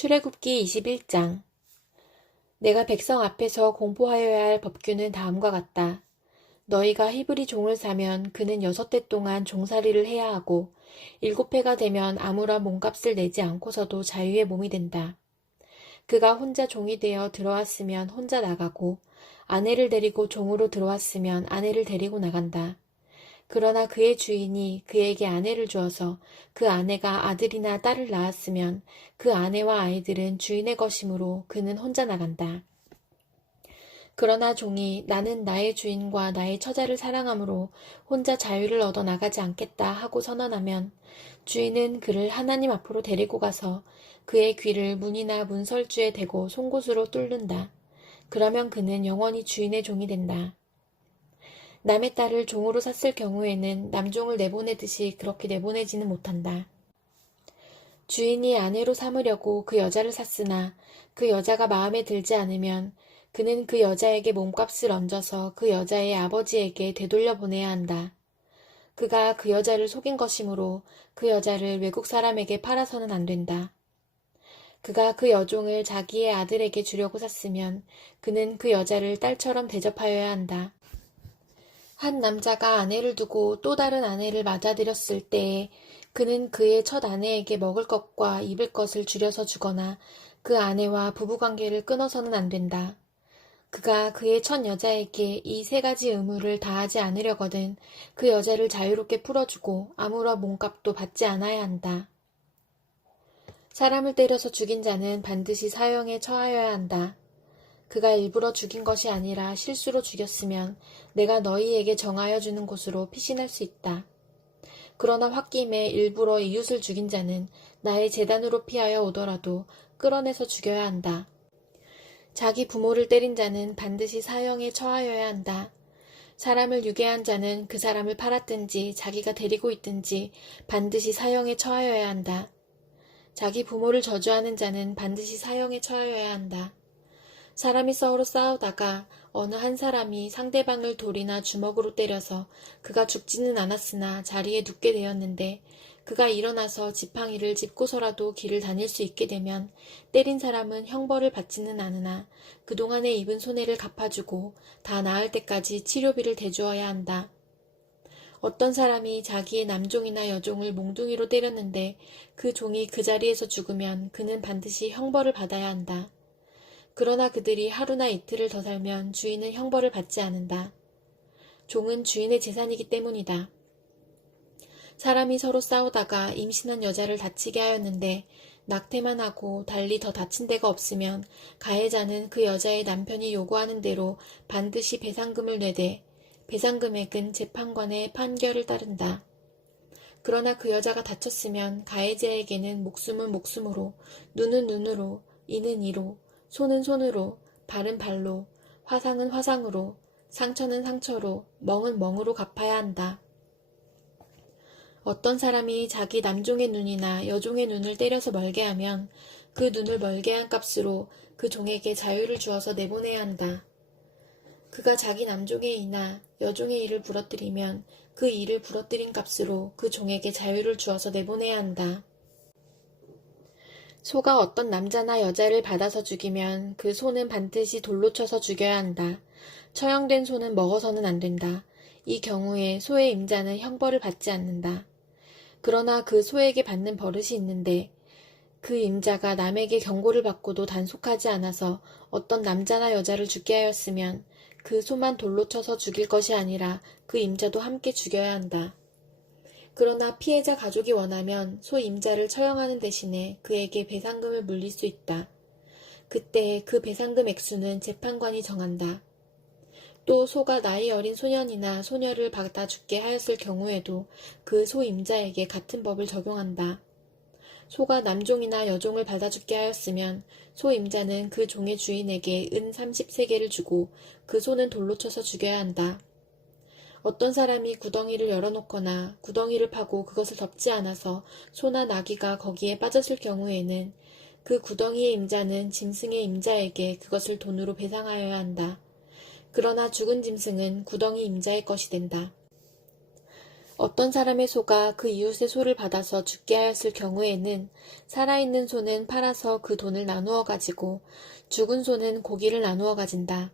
출애굽기 21장 내가 백성 앞에서 공포하여야 할 법규는 다음과 같다. 너희가 히브리 종을 사면 그는 여섯 해 동안 종살이를 해야 하고 일곱 해가 되면 아무런 몸값을 내지 않고서도 자유의 몸이 된다. 그가 혼자 종이 되어 들어왔으면 혼자 나가고 아내를 데리고 종으로 들어왔으면 아내를 데리고 나간다. 그러나 그의 주인이 그에게 아내를 주어서 그 아내가 아들이나 딸을 낳았으면 그 아내와 아이들은 주인의 것이므로 그는 혼자 나간다. 그러나 종이 나는 나의 주인과 나의 처자를 사랑하므로 혼자 자유를 얻어 나가지 않겠다 하고 선언하면 주인은 그를 하나님 앞으로 데리고 가서 그의 귀를 문이나 문설주에 대고 송곳으로 뚫는다. 그러면 그는 영원히 주인의 종이 된다. 남의 딸을 종으로 샀을 경우에는 남종을 내보내듯이 그렇게 내보내지는 못한다. 주인이 아내로 삼으려고 그 여자를 샀으나 그 여자가 마음에 들지 않으면 그는 그 여자에게 몸값을 얹어서 그 여자의 아버지에게 되돌려 보내야 한다. 그가 그 여자를 속인 것이므로 그 여자를 외국 사람에게 팔아서는 안 된다. 그가 그 여종을 자기의 아들에게 주려고 샀으면 그는 그 여자를 딸처럼 대접하여야 한다. 한 남자가 아내를 두고 또 다른 아내를 맞아들였을 때에 그는 그의 첫 아내에게 먹을 것과 입을 것을 줄여서 주거나 그 아내와 부부관계를 끊어서는 안 된다. 그가 그의 첫 여자에게 이 세 가지 의무를 다하지 않으려거든 그 여자를 자유롭게 풀어주고 아무런 몸값도 받지 않아야 한다. 사람을 때려서 죽인 자는 반드시 사형에 처하여야 한다. 그가 일부러 죽인 것이 아니라 실수로 죽였으면 내가 너희에게 정하여 주는 곳으로 피신할 수 있다. 그러나 홧김에 일부러 이웃을 죽인 자는 나의 재단으로 피하여 오더라도 끌어내서 죽여야 한다. 자기 부모를 때린 자는 반드시 사형에 처하여야 한다. 사람을 유괴한 자는 그 사람을 팔았든지 자기가 데리고 있든지 반드시 사형에 처하여야 한다. 자기 부모를 저주하는 자는 반드시 사형에 처하여야 한다. 사람이 서로 싸우다가 어느 한 사람이 상대방을 돌이나 주먹으로 때려서 그가 죽지는 않았으나 자리에 눕게 되었는데 그가 일어나서 지팡이를 짚고서라도 길을 다닐 수 있게 되면 때린 사람은 형벌을 받지는 않으나 그동안에 입은 손해를 갚아주고 다 나을 때까지 치료비를 대주어야 한다. 어떤 사람이 자기의 남종이나 여종을 몽둥이로 때렸는데 그 종이 그 자리에서 죽으면 그는 반드시 형벌을 받아야 한다. 그러나 그들이 하루나 이틀을 더 살면 주인은 형벌을 받지 않는다. 종은 주인의 재산이기 때문이다. 사람이 서로 싸우다가 임신한 여자를 다치게 하였는데 낙태만 하고 달리 더 다친 데가 없으면 가해자는 그 여자의 남편이 요구하는 대로 반드시 배상금을 내되 배상 금액은 재판관의 판결을 따른다. 그러나 그 여자가 다쳤으면 가해자에게는 목숨은 목숨으로, 눈은 눈으로, 이는 이로, 손은 손으로, 발은 발로, 화상은 화상으로, 상처는 상처로, 멍은 멍으로 갚아야 한다. 어떤 사람이 자기 남종의 눈이나 여종의 눈을 때려서 멀게 하면 그 눈을 멀게 한 값으로 그 종에게 자유를 주어서 내보내야 한다. 그가 자기 남종의 이나 여종의 일을 부러뜨리면 그 일을 부러뜨린 값으로 그 종에게 자유를 주어서 내보내야 한다. 소가 어떤 남자나 여자를 받아서 죽이면 그 소는 반드시 돌로 쳐서 죽여야 한다. 처형된 소는 먹어서는 안 된다. 이 경우에 소의 임자는 형벌을 받지 않는다. 그러나 그 소에게 받는 버릇이 있는데 그 임자가 남에게 경고를 받고도 단속하지 않아서 어떤 남자나 여자를 죽게 하였으면 그 소만 돌로 쳐서 죽일 것이 아니라 그 임자도 함께 죽여야 한다. 그러나 피해자 가족이 원하면 소 임자를 처형하는 대신에 그에게 배상금을 물릴 수 있다. 그때 그 배상금 액수는 재판관이 정한다. 또 소가 나이 어린 소년이나 소녀를 받아 죽게 하였을 경우에도 그 소 임자에게 같은 법을 적용한다. 소가 남종이나 여종을 받아 죽게 하였으면 소 임자는 그 종의 주인에게 은 30세계를 주고 그 소는 돌로 쳐서 죽여야 한다. 어떤 사람이 구덩이를 열어놓거나 구덩이를 파고 그것을 덮지 않아서 소나 나귀가 거기에 빠졌을 경우에는 그 구덩이의 임자는 짐승의 임자에게 그것을 돈으로 배상하여야 한다. 그러나 죽은 짐승은 구덩이 임자의 것이 된다. 어떤 사람의 소가 그 이웃의 소를 받아서 죽게 하였을 경우에는 살아있는 소는 팔아서 그 돈을 나누어 가지고 죽은 소는 고기를 나누어 가진다.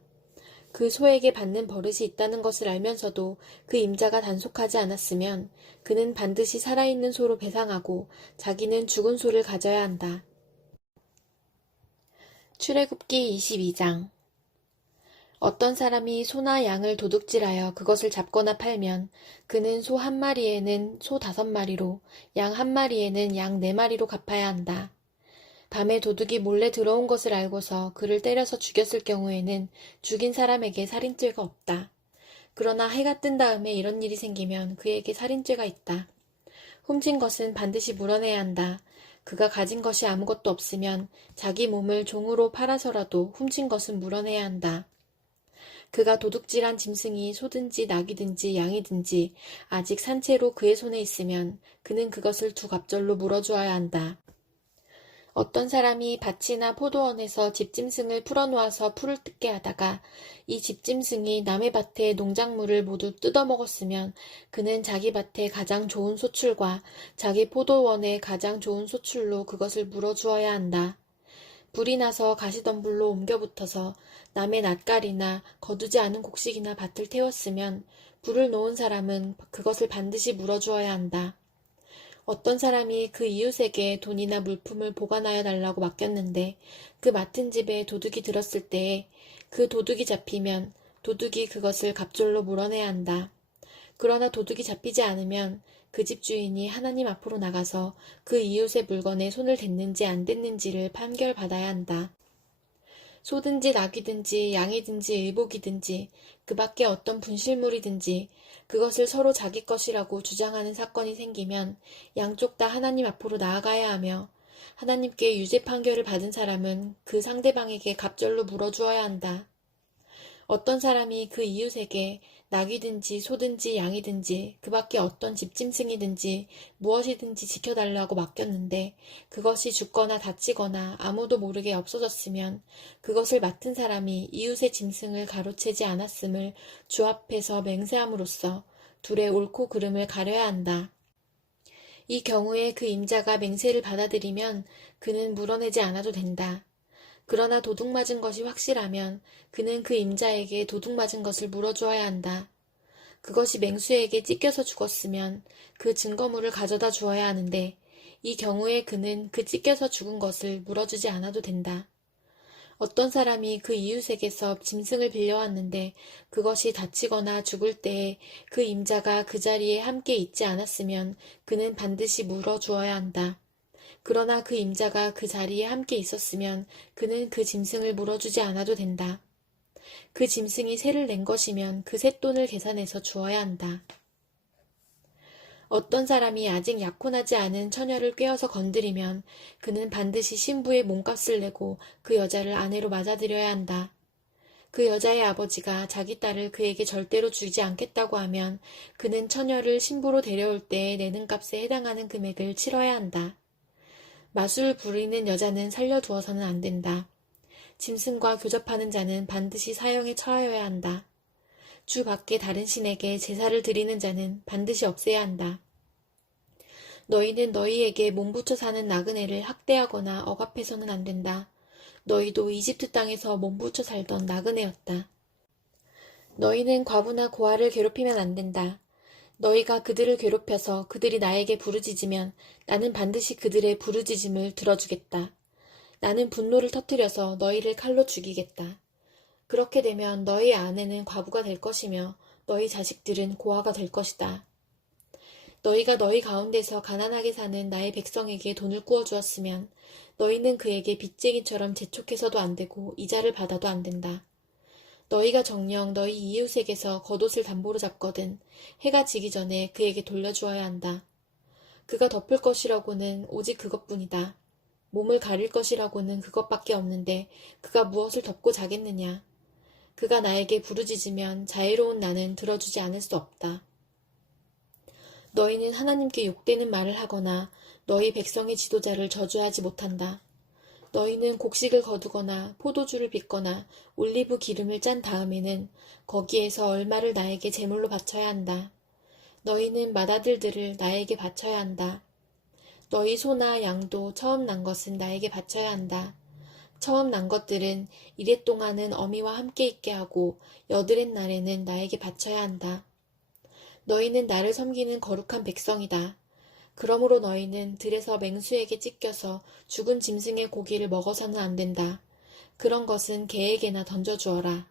그 소에게 받는 버릇이 있다는 것을 알면서도 그 임자가 단속하지 않았으면 그는 반드시 살아있는 소로 배상하고 자기는 죽은 소를 가져야 한다. 출애굽기 22장 어떤 사람이 소나 양을 도둑질하여 그것을 잡거나 팔면 그는 소 한 마리에는 소 다섯 마리로 양 한 마리에는 양 네 마리로 갚아야 한다. 밤에 도둑이 몰래 들어온 것을 알고서 그를 때려서 죽였을 경우에는 죽인 사람에게 살인죄가 없다. 그러나 해가 뜬 다음에 이런 일이 생기면 그에게 살인죄가 있다. 훔친 것은 반드시 물어내야 한다. 그가 가진 것이 아무것도 없으면 자기 몸을 종으로 팔아서라도 훔친 것은 물어내야 한다. 그가 도둑질한 짐승이 소든지 낙이든지 양이든지 아직 산채로 그의 손에 있으면 그는 그것을 두 갑절로 물어주어야 한다. 어떤 사람이 밭이나 포도원에서 집짐승을 풀어놓아서 풀을 뜯게 하다가 이 집짐승이 남의 밭의 농작물을 모두 뜯어먹었으면 그는 자기 밭의 가장 좋은 소출과 자기 포도원의 가장 좋은 소출로 그것을 물어주어야 한다. 불이 나서 가시덤불로 옮겨 붙어서 남의 낯가리나 거두지 않은 곡식이나 밭을 태웠으면 불을 놓은 사람은 그것을 반드시 물어주어야 한다. 어떤 사람이 그 이웃에게 돈이나 물품을 보관하여 달라고 맡겼는데 그 맡은 집에 도둑이 들었을 때에 그 도둑이 잡히면 도둑이 그것을 갑절로 물어내야 한다. 그러나 도둑이 잡히지 않으면 그 집 주인이 하나님 앞으로 나가서 그 이웃의 물건에 손을 댔는지 안 댔는지를 판결받아야 한다. 소든지 낙이든지 양이든지 의복이든지 그 밖에 어떤 분실물이든지 그것을 서로 자기 것이라고 주장하는 사건이 생기면 양쪽 다 하나님 앞으로 나아가야 하며 하나님께 유죄 판결을 받은 사람은 그 상대방에게 갑절로 물어주어야 한다. 어떤 사람이 그 이웃에게 낙이든지 소든지 양이든지 그 밖에 어떤 집짐승이든지 무엇이든지 지켜달라고 맡겼는데 그것이 죽거나 다치거나 아무도 모르게 없어졌으면 그것을 맡은 사람이 이웃의 짐승을 가로채지 않았음을 주 앞에서 맹세함으로써 둘의 옳고 그름을 가려야 한다. 이 경우에 그 임자가 맹세를 받아들이면 그는 물어내지 않아도 된다. 그러나 도둑 맞은 것이 확실하면 그는 그 임자에게 도둑 맞은 것을 물어주어야 한다. 그것이 맹수에게 찢겨서 죽었으면 그 증거물을 가져다 주어야 하는데 이 경우에 그는 그 찢겨서 죽은 것을 물어주지 않아도 된다. 어떤 사람이 그 이웃에게서 짐승을 빌려왔는데 그것이 다치거나 죽을 때에 그 임자가 그 자리에 함께 있지 않았으면 그는 반드시 물어 주어야 한다. 그러나 그 임자가 그 자리에 함께 있었으면 그는 그 짐승을 물어주지 않아도 된다. 그 짐승이 새를 낸 것이면 그 쇳돈을 계산해서 주어야 한다. 어떤 사람이 아직 약혼하지 않은 처녀를 꿰어서 건드리면 그는 반드시 신부의 몸값을 내고 그 여자를 아내로 맞아들여야 한다. 그 여자의 아버지가 자기 딸을 그에게 절대로 주지 않겠다고 하면 그는 처녀를 신부로 데려올 때 내는 값에 해당하는 금액을 치러야 한다. 마술 부리는 여자는 살려두어서는 안 된다. 짐승과 교접하는 자는 반드시 사형에 처하여야 한다. 주 밖에 다른 신에게 제사를 드리는 자는 반드시 없애야 한다. 너희는 너희에게 몸붙여 사는 나그네를 학대하거나 억압해서는 안 된다. 너희도 이집트 땅에서 몸붙여 살던 나그네였다. 너희는 과부나 고아를 괴롭히면 안 된다. 너희가 그들을 괴롭혀서 그들이 나에게 부르짖으면 나는 반드시 그들의 부르짖음을 들어주겠다. 나는 분노를 터뜨려서 너희를 칼로 죽이겠다. 그렇게 되면 너희 아내는 과부가 될 것이며 너희 자식들은 고아가 될 것이다. 너희가 너희 가운데서 가난하게 사는 나의 백성에게 돈을 꾸어 주었으면 너희는 그에게 빚쟁이처럼 재촉해서도 안 되고 이자를 받아도 안 된다. 너희가 정녕 너희 이웃에게서 겉옷을 담보로 잡거든 해가 지기 전에 그에게 돌려주어야 한다. 그가 덮을 것이라고는 오직 그것뿐이다. 몸을 가릴 것이라고는 그것밖에 없는데 그가 무엇을 덮고 자겠느냐. 그가 나에게 부르짖으면 자애로운 나는 들어주지 않을 수 없다. 너희는 하나님께 욕되는 말을 하거나 너희 백성의 지도자를 저주하지 못한다. 너희는 곡식을 거두거나 포도주를 빚거나 올리브 기름을 짠 다음에는 거기에서 얼마를 나에게 제물로 바쳐야 한다. 너희는 맏아들들을 나에게 바쳐야 한다. 너희 소나 양도 처음 난 것은 나에게 바쳐야 한다. 처음 난 것들은 이래 동안은 어미와 함께 있게 하고 여드렛 날에는 나에게 바쳐야 한다. 너희는 나를 섬기는 거룩한 백성이다. 그러므로 너희는 들에서 맹수에게 찢겨서 죽은 짐승의 고기를 먹어서는 안 된다. 그런 것은 개에게나 던져주어라.